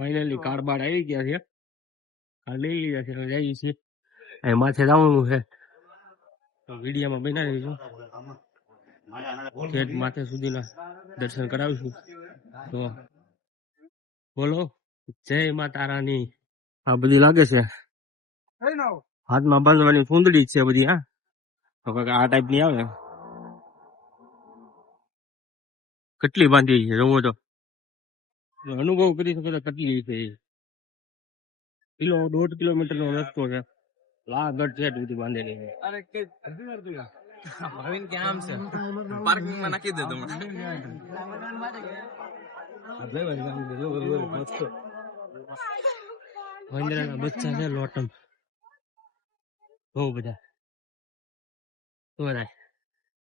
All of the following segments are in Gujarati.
ફાઇનલી કાર બાર આવી ગયા છે. આ લઈ લીધા છે, જઈએ છીએ. અહીં માથે જવાનું છે તો વિડીયોમાં બના રહીશું. ઠેઠ માથે સુધીના દર્શન કરાવીશું. તો બોલો જય માતા રાની. આ બધી લાગે છે હાથમાં બાંધવાની ફૂંદડી છે બધી. હા તો આ ટાઈપ ની આવે. કેટલી બાંધી છે જોવો તો, અનુભવ કરી શકો તો કેટલી છે. 1.5 કિલોમીટર નો રસ્તો છે. લાગડ છે બધી બાંધેલી છે. ભાવિન કે આમ છે પાર્કિંગ માં નાખી દે તમે. વાંદરાના બચ્ચા છે લોટમ બહુ બધા. તો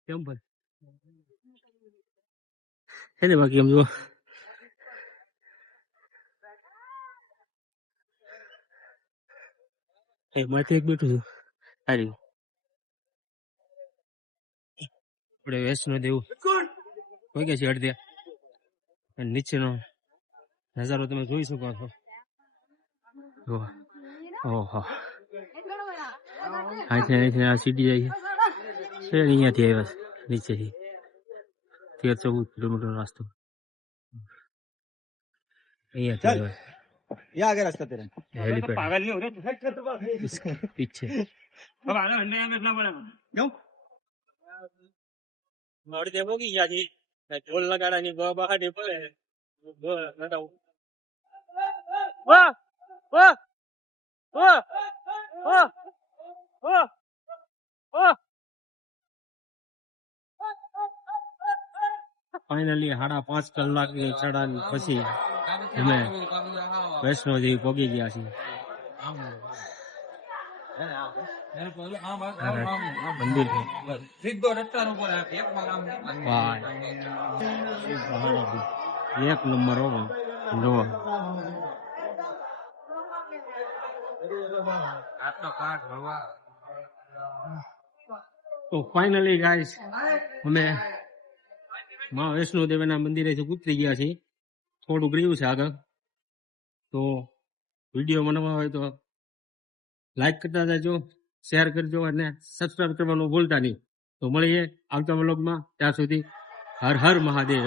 કેમ પણ છે ને બાકી એમ જો માથે એક બેઠું છું. સારી આપણે વૈષ્ણો દેવું કોઈ કે છે અડધે. નીચેનો નજારો તમે જોઈ શકો છો. ઓહો અહીંથી આ સીડી જાય છે. અહીંયાથી આવ્યા છે નીચેથી 13-14 કિલોમીટર રસ્તો અહીંયાથી આવ્યા. ये आगे रास्ता तेरा हेलीपैड पागल नहीं हो रहे पीछे अब आना हंडे में इतना बड़ा क्यों मार देवो की यादी टोल लगाना नहीं बाबा दे बोले वो नटाओ वाह वाह वाह वाह वाह वाह. ફાઇનલી 5.5 કલાકની ચડાની પછી અમે વૈષ્ણો દેવી પહોંચી ગયા છીએ. મંદિર એક નંબર હો જો. તો ફાઇનલી ગાઈસ અમે માં વૈષ્ણો દેવીના મંદિરેથી ઉતરી ગયા છીએ. થોડુંક રહ્યું છે આગળ. તો વિડીયો બનાવવા હોય તો લાઈક કરતા જજો, શેર કરજો અને સબસ્ક્રાઈબ કરવાનું ભૂલતા નહીં. તો મળીએ આવતા વ્લોગમાં. ત્યાં સુધી હર હર મહાદેવ.